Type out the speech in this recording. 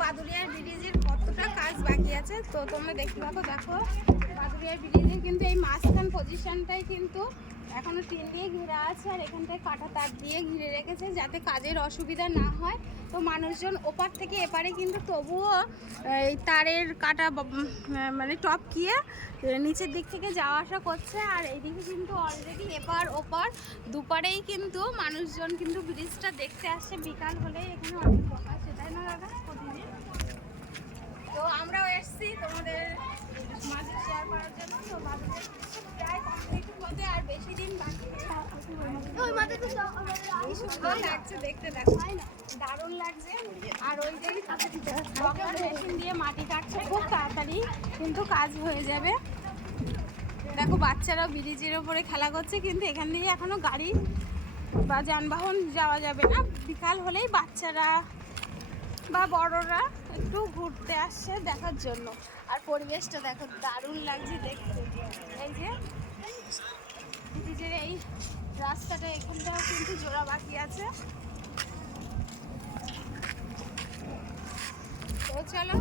বাদুড়িয়ার ব্রিজের কতটা কাজ বাকি আছে, তো তোমরা দেখতে পাবো। দেখো বাদুড়িয়ার ব্রিজের কিন্তু এই মাঝখান পজিশনটাই কিন্তু এখনো টিন দিয়ে ঘেরা আছে, আর এখানটায় কাঁটা তার দিয়ে ঘিরে রেখেছে যাতে কাজের অসুবিধা না হয়। তো মানুষজন ওপার থেকে এপারে কিন্তু তবুও এই তারের কাটা মানে টপকিয়ে নিচের দিক থেকে যাওয়া আসা করছে। আর এইদিকে কিন্তু অলরেডি এপার ওপার দুপারেই কিন্তু মানুষজন কিন্তু ব্রিজটা দেখতে আসছে। বিকাল হলেই এখানে অনেক লোক আসে, তাই না দাদা? প্রতিদিন তো আমরাও এসছি তোমাদের মাঝে শেয়ার করার জন্য। তো বাবুদের প্রায় কমপ্লিট হতে আর বেশি দিন বাকি নেই। কি সুন্দর লাগছে দেখতে, দেখো দারুণ লাগছে। আর ওই যে মেশিন দিয়ে মাটি কাটছে, খুব তাড়াতাড়ি কিন্তু কাজ হয়ে যাবে। দেখো বাচ্চারাও ব্রিজের ওপরে খেলা করছে, কিন্তু এখান দিয়ে এখনো গাড়ি বা যানবাহন যাওয়া যাবে না। বিকাল হলেই বাচ্চারা বা বড়রা একটু ঘুরতে আসছে দেখার জন্য। আর পরিবেশটা দেখো দারুণ লাগছে দেখতে। এই যে ব্রিজের এই রাস্তাটা এখানটাও কিন্তু জোড়া বাকি আছে। তো চলো